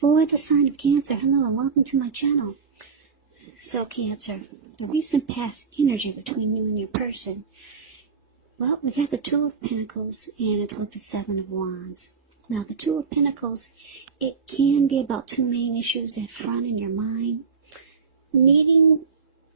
For the sign of Cancer, hello and welcome to my channel. So Cancer, the recent past energy between you and your person. Well, we got the Two of Pentacles and it's with the Seven of Wands. Now the Two of Pentacles, it can be about two main issues at front in your mind. Needing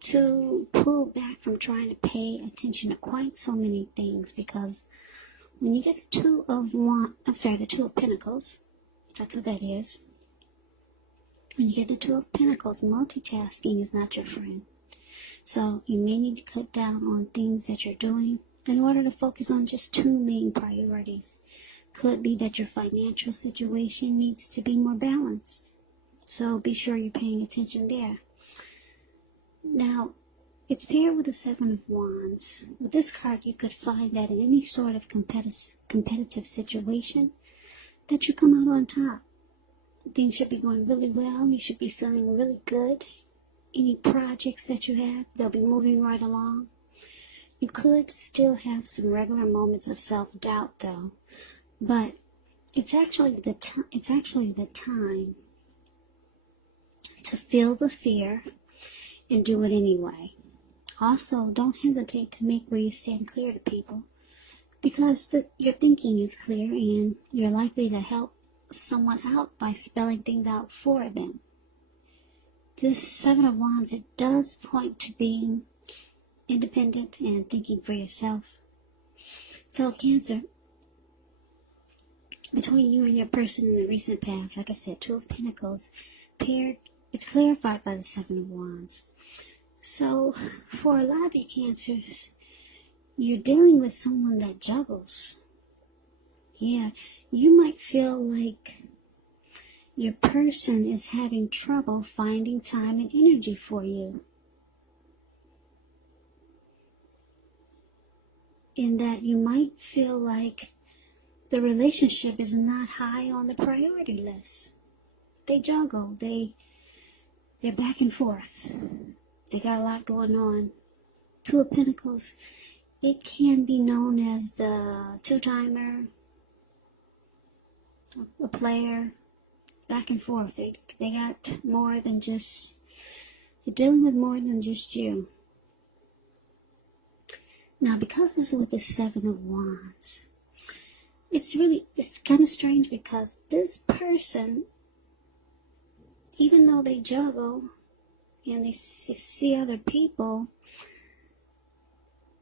to pull back from trying to pay attention to quite so many things, because when you get the Two of Pentacles, that's what that is. When you get the Two of Pentacles, multitasking is not your friend. So you may need to cut down on things that you're doing in order to focus on just two main priorities. Could be that your financial situation needs to be more balanced. So be sure you're paying attention there. Now, it's paired with the Seven of Wands. With this card, you could find that in any sort of competitive situation, that you come out on top. Things should be going really well. You should be feeling really good. Any projects that you have, they'll be moving right along. You could still have some regular moments of self-doubt, though. But it's actually the time to feel the fear and do it anyway. Also, don't hesitate to make where you stand clear to people, because your thinking is clear and you're likely to help someone out by spelling things out for them. This Seven of Wands, it does point to being independent and thinking for yourself. So Cancer, between you and your person in the recent past, like I said, Two of Pentacles paired, it's clarified by the Seven of Wands. So for a lot of you Cancers, you're dealing with someone that juggles. Yeah, you might feel like your person is having trouble finding time and energy for you. In that you might feel like the relationship is not high on the priority list. They juggle, they're back and forth. They got a lot going on. Two of Pentacles, it can be known as the two-timer, a player, back and forth. They got more than just, they're dealing with more than just you. Now, because this is with the Seven of Wands, it's kind of strange, because this person, even though they juggle and they see other people,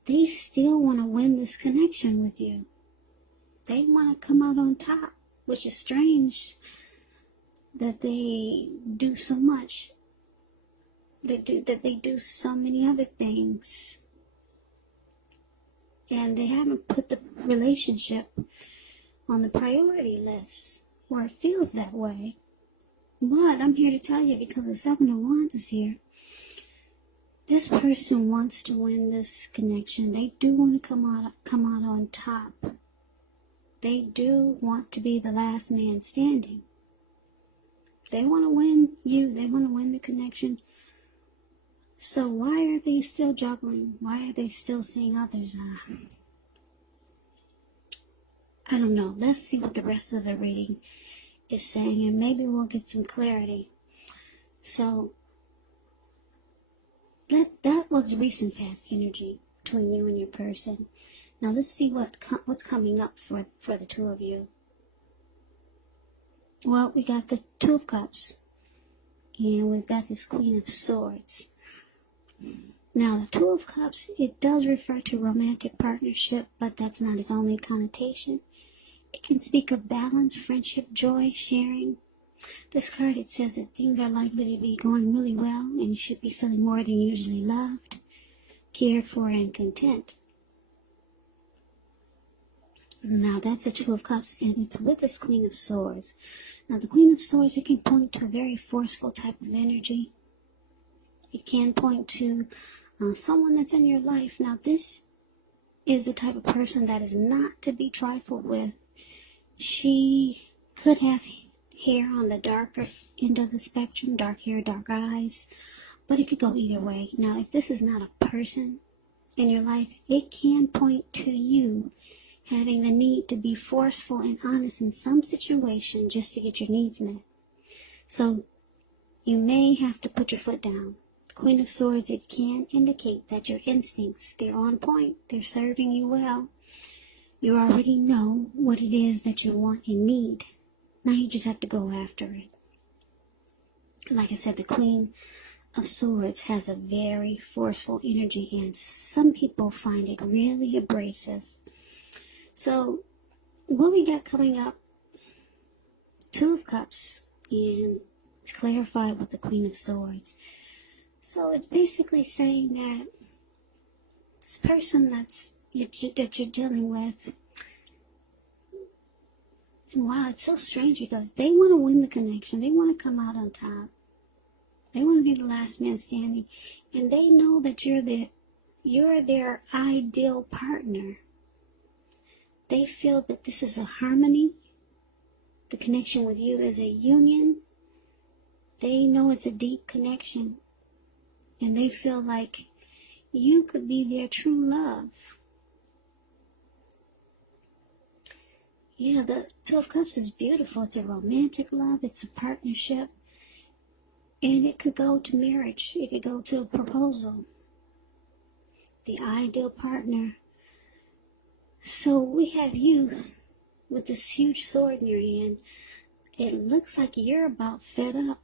they still want to win this connection with you. They want to come out on top, which is strange that they do so much. They do so many other things. And they haven't put the relationship on the priority list, or it feels that way. But I'm here to tell you, because the Seven of Wands is here, this person wants to win this connection. They do want to come out on top. They do want to be the last man standing. They want to win you. They want to win the connection. So why are they still juggling? Why are they still seeing others? I don't know. Let's see what the rest of the reading is saying, and maybe we'll get some clarity. So that was recent past energy between you and your person. Now let's see what's coming up for the two of you. Well, we got the Two of Cups, and we've got this Queen of Swords. Now, the Two of Cups, it does refer to romantic partnership, but that's not its only connotation. It can speak of balance, friendship, joy, sharing. This card, it says that things are likely to be going really well, and you should be feeling more than usually loved, cared for, and content. Now, that's the Two of Cups, and it's with this Queen of Swords. Now, the Queen of Swords, it can point to a very forceful type of energy. It can point to someone that's in your life. Now, this is the type of person that is not to be trifled with. She could have hair on the darker end of the spectrum, dark hair, dark eyes, but it could go either way. Now, if this is not a person in your life, it can point to you having the need to be forceful and honest in some situation just to get your needs met. So you may have to put your foot down. The Queen of Swords, it can indicate that your instincts, they're on point. They're serving you well. You already know what it is that you want and need. Now you just have to go after it. Like I said, the Queen of Swords has a very forceful energy, and some people find it really abrasive. So what we got coming up, Two of Cups, and it's clarified with the Queen of Swords. So it's basically saying that this person that you're dealing with, and wow, it's so strange because they want to win the connection. They want to come out on top. They want to be the last man standing, and they know that you're their ideal partner. They feel that this is a harmony. The connection with you is a union. They know it's a deep connection, and they feel like you could be their true love. Yeah, the Two of Cups is beautiful. It's a romantic love. It's a partnership. And it could go to marriage. It could go to a proposal. The ideal partner. So we have you with this huge sword in your hand. It looks like you're about fed up.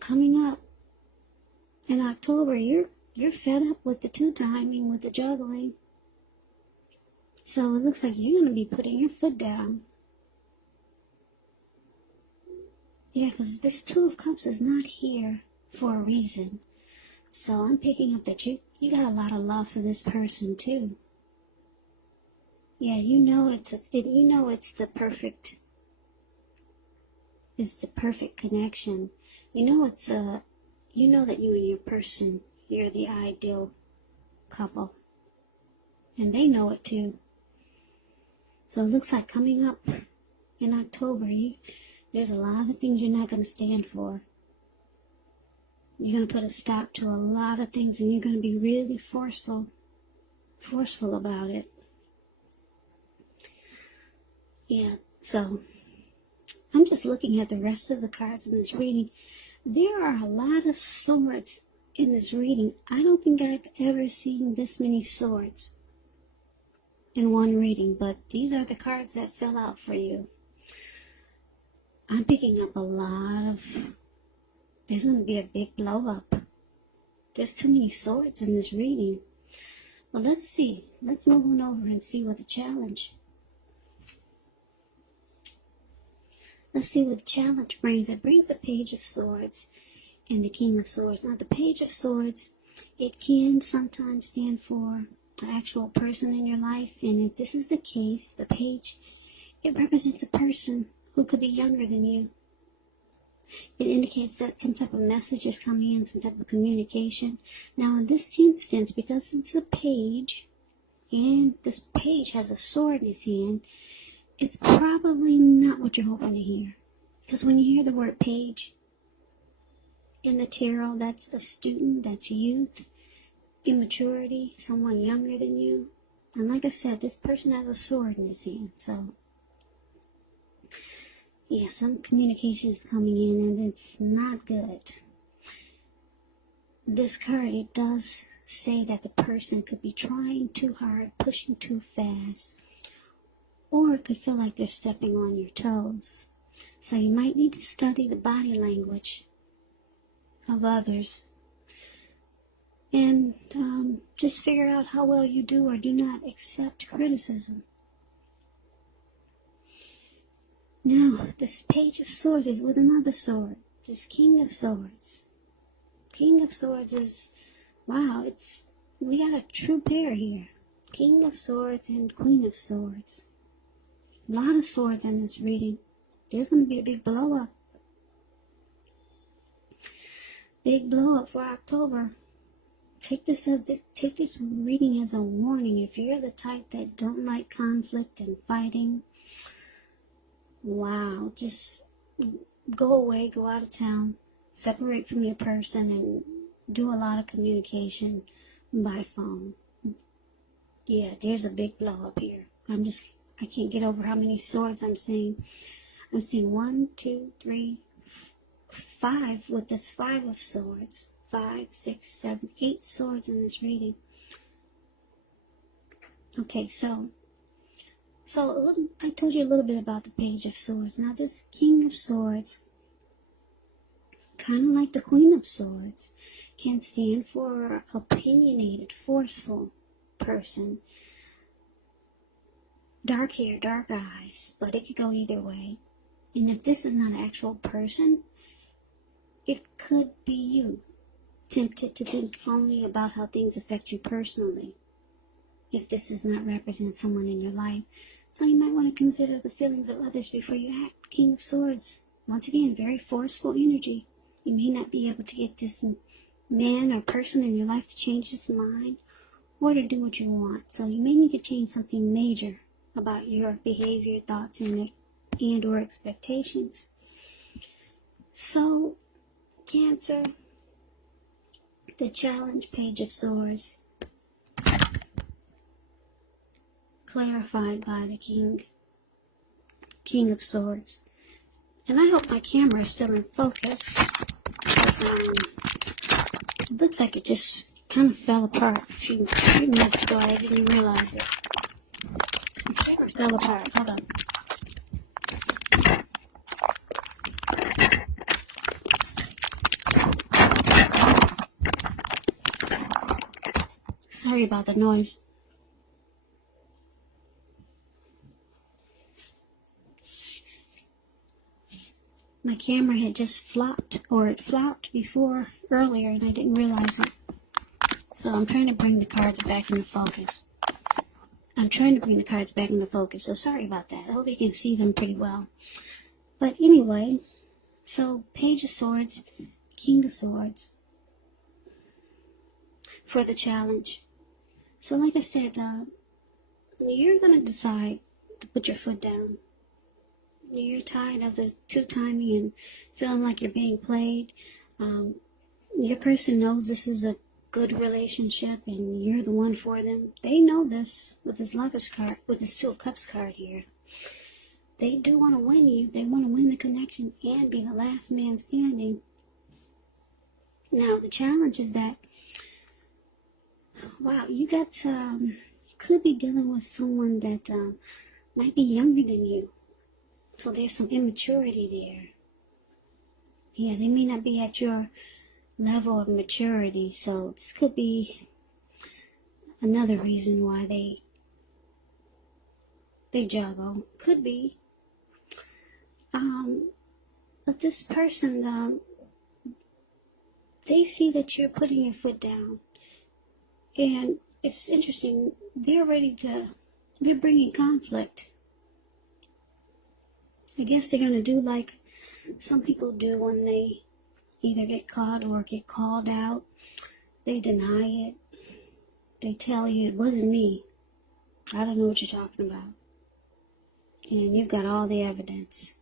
Coming up in October, you're fed up with the two-timing, with the juggling. So it looks like you're going to be putting your foot down. Yeah, because this Two of Cups is not here for a reason. So I'm picking up that you got a lot of love for this person too. Yeah, you know it's the perfect connection. You know that you and your person, you're the ideal couple. And they know it too. So it looks like coming up in October, there's a lot of things you're not going to stand for. You're going to put a stop to a lot of things, and you're going to be really forceful about it. Yeah, so I'm just looking at the rest of the cards in this reading. There are a lot of swords in this reading. I don't think I've ever seen this many swords in one reading, but these are the cards that fell out for you. I'm picking up a lot of, there's going to be a big blow up. There's too many swords in this reading. Well, let's see. Let's move on over and see what the challenge. Let's see what the challenge brings. It brings the Page of Swords and the King of Swords. Now, the Page of Swords, it can sometimes stand for an actual person in your life. And if this is the case, the page, it represents a person who could be younger than you. It indicates that some type of message is coming in, some type of communication. Now, in this instance, because it's a page, and this page has a sword in his hand, it's probably not what you're hoping to hear. Because when you hear the word page in the tarot, that's a student, that's youth, immaturity, someone younger than you. And like I said, this person has a sword in his hand, so yeah, some communication is coming in and it's not good. This card, it does say that the person could be trying too hard, pushing too fast, or it could feel like they're stepping on your toes. So you might need to study the body language of others and just figure out how well you do or do not accept criticism. Now, this Page of Swords is with another sword. This King of Swords. King of Swords is, wow, we got a true pair here. King of Swords and Queen of Swords. A lot of swords in this reading. There's going to be a big blow up. Big blow up for October. Take this reading as a warning. If you're the type that don't like conflict and fighting, wow, just go away, go out of town, separate from your person, and do a lot of communication by phone. Yeah, there's a big blow up here. I can't get over how many swords I'm seeing. I'm seeing 1, 2, 3, 5 with this 5 of swords. 5, 6, 7, 8 swords in this reading. Okay, so I told you a little bit about the Page of Swords. Now this King of Swords, kind of like the Queen of Swords, can stand for opinionated, forceful person. Dark hair, dark eyes, but it could go either way. And if this is not an actual person, it could be you, tempted to think only about how things affect you personally, if this does not represent someone in your life. So you might want to consider the feelings of others before you act. King of Swords, once again, very forceful energy. You may not be able to get this man or person in your life to change his mind or to do what you want. So you may need to change something major about your behavior, thoughts, and or expectations. So, Cancer, the challenge Page of Swords, clarified by the King of Swords. And I hope my camera is still in focus. It looks like it just kind of fell apart a few minutes ago. I didn't even realize it. It fell apart. Hold on. Sorry about the noise. My camera had just flopped, or it flopped before earlier, and I didn't realize it. So I'm trying to bring the cards back into focus. So sorry about that. I hope you can see them pretty well. But anyway, so Page of Swords, King of Swords, for the challenge. So like I said, you're going to decide to put your foot down. You're tired of the two-timing and feeling like you're being played. Your person knows this is a good relationship and you're the one for them. They know this with this Lover's card, with this Two of Cups card here. They do want to win you. They want to win the connection and be the last man standing. Now, the challenge is that, wow, you could be dealing with someone that might be younger than you. So there's some immaturity there. Yeah, they may not be at your level of maturity. So this could be another reason why they juggle. Could be. But this person, they see that you're putting your foot down. And it's interesting. They're bringing conflict. I guess they're going to do like some people do when they either get caught or get called out. They deny it. They tell you, it wasn't me. I don't know what you're talking about. And you've got all the evidence.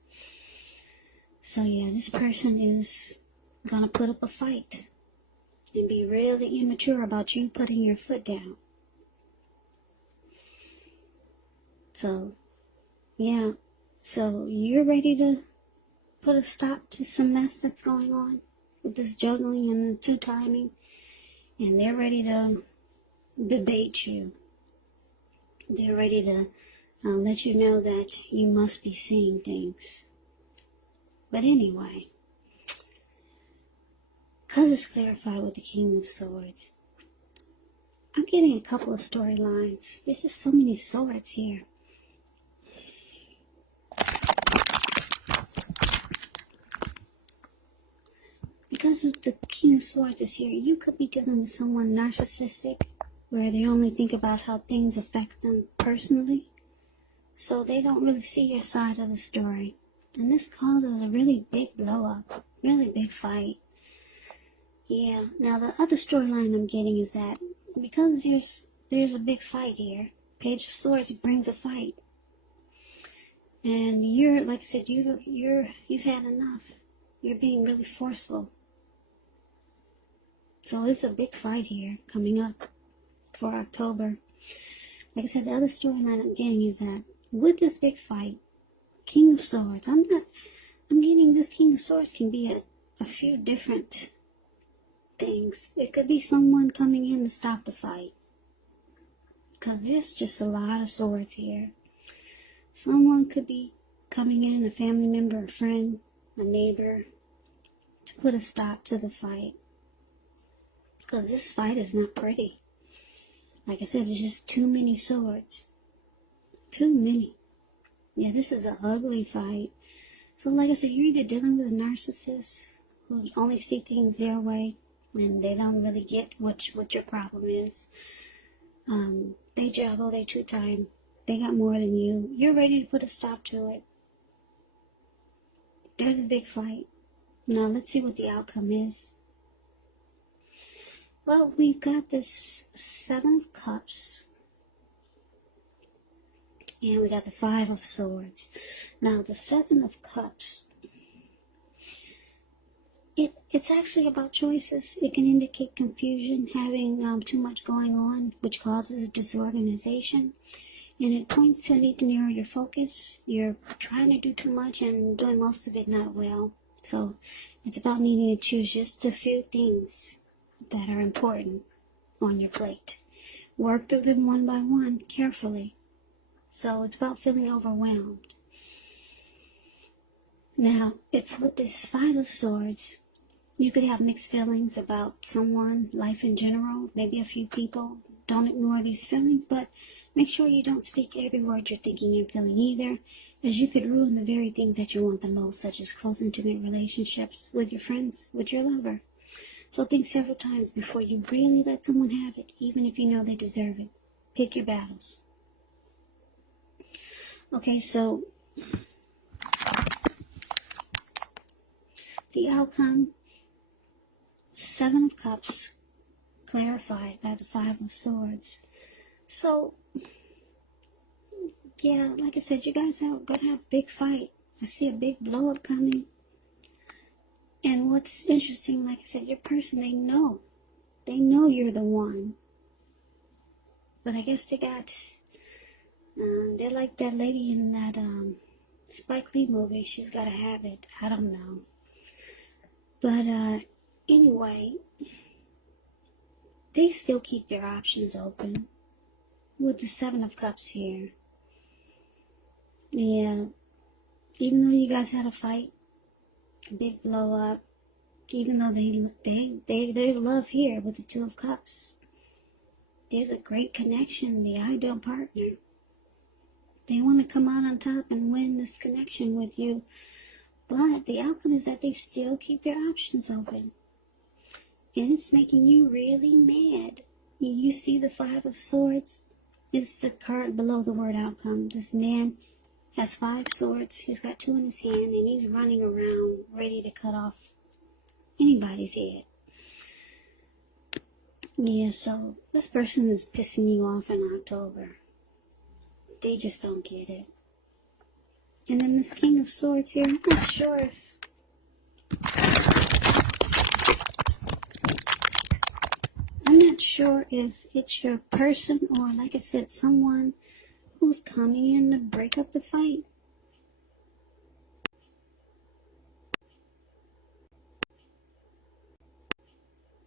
So yeah, this person is going to put up a fight and be really immature about you putting your foot down. So, yeah. So you're ready to put a stop to some mess that's going on with this juggling and the two-timing, and they're ready to debate you. They're ready to let you know that you must be seeing things. But anyway, because it's clarified with the King of Swords, I'm getting a couple of storylines. There's just so many swords here. Because the King of Swords is here, you could be dealing with someone narcissistic, where they only think about how things affect them personally. So they don't really see your side of the story. And this causes a really big blow-up, really big fight. Yeah, now the other storyline I'm getting is that because there's a big fight here, Page of Swords brings a fight. And you're, like I said, you've had enough. You're being really forceful. So it's a big fight here coming up for October. Like I said, the other storyline I'm getting is that with this big fight, King of Swords. I'm getting this King of Swords can be a few different things. It could be someone coming in to stop the fight. Because there's just a lot of swords here. Someone could be coming in, a family member, a friend, a neighbor, to put a stop to the fight. Because this fight is not pretty. Like I said, there's just too many swords. Too many. Yeah, this is an ugly fight. So like I said, you're either dealing with a narcissist who only see things their way and they don't really get what your problem is. They juggle, they two-time, they got more than you. You're ready to put a stop to it. There's a big fight. Now let's see what the outcome is. Well, we've got this 7 of Cups. And we got the 5 of Swords. Now the 7 of Cups, it's actually about choices. It can indicate confusion, having too much going on, which causes disorganization. And it points to a need to narrow your focus. You're trying to do too much and doing most of it not well. So it's about needing to choose just a few things that are important on your plate. Work through them one by one, carefully. So it's about feeling overwhelmed. Now, it's with this 5 of Swords. You could have mixed feelings about someone, life in general, maybe a few people. Don't ignore these feelings, but make sure you don't speak every word you're thinking and feeling either, as you could ruin the very things that you want the most, such as close, intimate relationships with your friends, with your lover. So think several times before you really let someone have it, even if you know they deserve it. Pick your battles. Okay, so the outcome, 7 of Cups, clarified by the 5 of Swords. So, yeah, like I said, you guys are going to have a big fight. I see a big blow up coming. And what's interesting, like I said, your person, they know you're the one. But I guess they got, they're like that lady in that Spike Lee movie. She's got to have it. I don't know. But anyway, they still keep their options open with the 7 of Cups here. Yeah, even though you guys had a fight, a big blow up, even though there's love here with the 2 of Cups. There's a great connection, the ideal partner. They want to come out on top and win this connection with you. But the outcome is that they still keep their options open. And it's making you really mad. You see the 5 of Swords? It's the card below the word outcome. This man has 5 swords. He's got 2 in his hand, and he's running around ready to cut off anybody's head. Yeah, so this person is pissing you off in October. They just don't get it. And then this King of Swords here, I'm not sure if it's your person or, like I said, someone who's coming in to break up the fight.